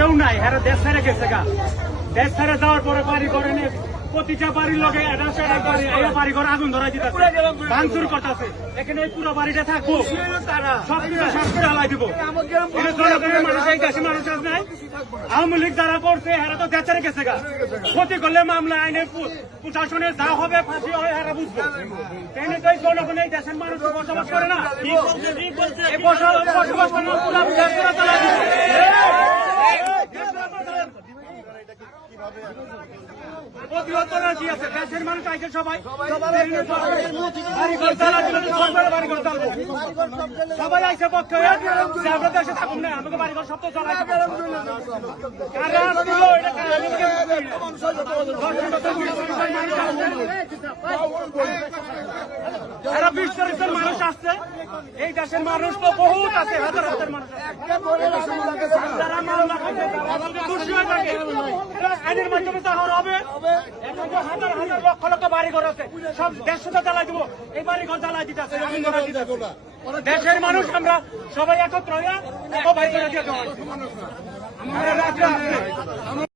দেশেও নাই, হ্যাঁ দেশ ছেড়ে গেছে গা। দেশ ছেড়ে যাওয়ার পরে বাড়ি ঘরে প্রতিটা বাড়ির লগে বাড়ি ঘর আগুন ধরাই দিতে ভাঙচুর করতেছে। এখানে এই পুরো বাড়িটা থাকবো, সবকিছু শেষ করে হালাই দিব। জনগণের মানুষ, এই দেশের মানুষ নাই। আওয়ামী লীগ যারা করছে এরা তো দেশ ছেড়ে গেছে গা। ক্ষতি করলে মামলা আইনে প্রশাসনের যা হবে ফাঁসি হবে এরা বুঝবো। এনে তো এই জনগণ এই দেশের মানুষ বসবাস করে না, বসবাস করে পুরো দেশ করে চালাই দিচ্ছে। দেশের মানুষ আইছে সবাই সবাই আইসে পক্ষে আমরা দেশে থাকুন না, আমাকে বাড়িঘর সব তো চালাই এরা 20-40 মানুষ আসছে। এই দেশের মানুষ তো বহুত আছে, হাজার হাজার মানুষ যারা মামলা খাইছে খুশি হয়ে থাকে। আইনের মাধ্যমে তো হবে। এখন তো হাজার হাজার লক্ষ লক্ষ বাড়িঘর আছে, সব দেশ তো জ্বালাই দিব। এই বাড়িঘর জ্বালাই দিতে আছে, দেশের মানুষ আমরা সবাই একত্র হয়ে ভাই করে দিয়ে